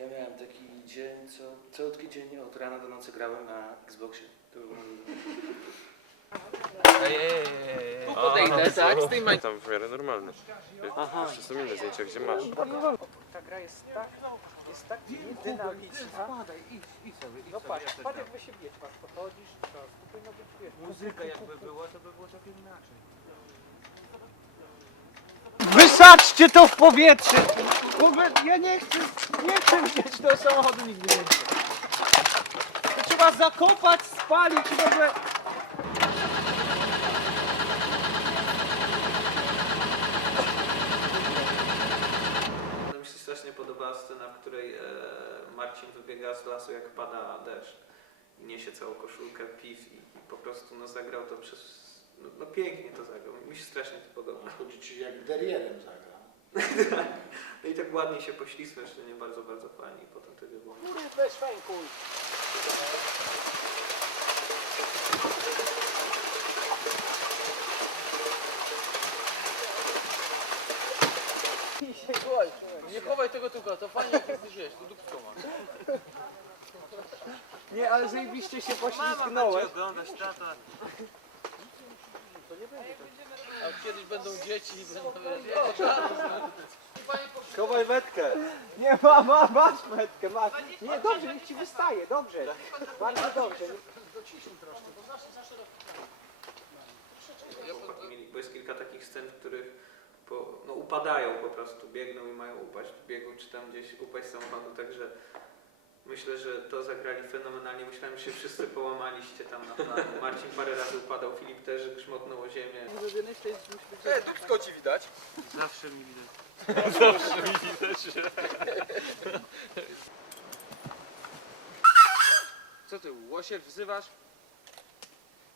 Ja miałem taki dzień, co, całutki dzień od rana do nocy grałem na Xboxie. To było Ej, ej, ej, podejdę, tak? Z tej mańki. Tam w miarę normalny. Jeszcze są inne zdjęcia, gdzie masz. Ta gra jest tak, jest tak niedynamiczna. No patrz, patrz jak wy się bieć, masz podchodzisz, to powinno być wiesz, Muzyka jakby była, to by było całkiem inaczej. Wysadźcie to w powietrze! W ogóle ja nie chcę, nie chcę mieć do samochodu nigdy więcej. To trzeba zakopać, spalić w ogóle. Mi się strasznie podobała scena, w której e, Marcin wybiega z lasu jak pada deszcz i niesie całą koszulkę piw i, i po prostu no, zagrał to przez... No, no pięknie to zagrał, mi się strasznie to podoba. Chodzi ci jak derrierem zagrał. No i tak ładnie się poślizgnął, jeszcze nie bardzo, bardzo fajnie i potem tego było. Fękuj. Nie chowaj tego tylko, to fajnie jak jesteś wiesz, tu dupsko masz. Nie, ale zajebiście się Mama poślizgnąłeś. będzie oglądać, tata. A kiedyś będą dzieci i będą Chowaj metkę. Nie, ma, ma, masz metkę, masz. Nie, dobrze, niech ci wystaje, dobrze. Bardzo dobrze. Mieli, bo jest kilka takich scen, w których po, no, upadają po prostu, biegną i mają upaść w biegu, czy tam gdzieś upaść samochodu, także myślę, że to zagrali fenomenalnie. Myślałem, że się wszyscy połamaliście tam na planie. Marcin parę razy upadał, Filip też grzmotnął o ziemię. E, dupsko ci widać. Zawsze mi widać. Co ty, łosier wzywasz?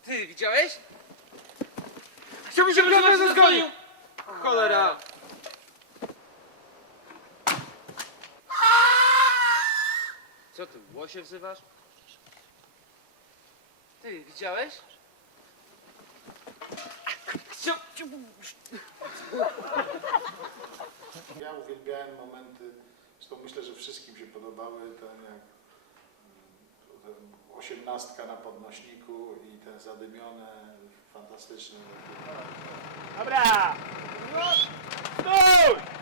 Ty, widziałeś? Chciałbym się Piotr ze zgonił! Cholera! Co ty, łosie wzywasz? Ty, widziałeś? Ja uwielbiałem momenty, zresztą myślę, że wszystkim się podobały, ten jak mm, ten osiemnastka na podnośniku i ten zadymione, fantastyczny. Cały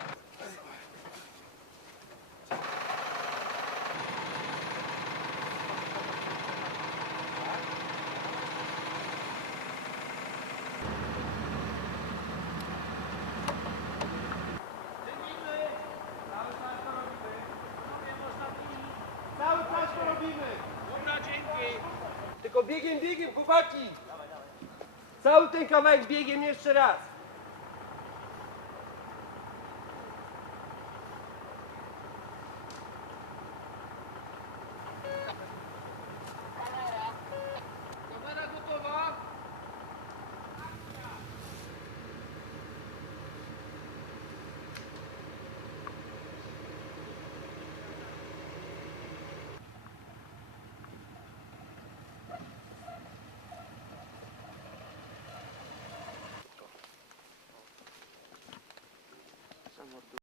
Tylko biegiem, biegiem, chłopaki. Cały ten kawałek biegiem jeszcze raz. 것도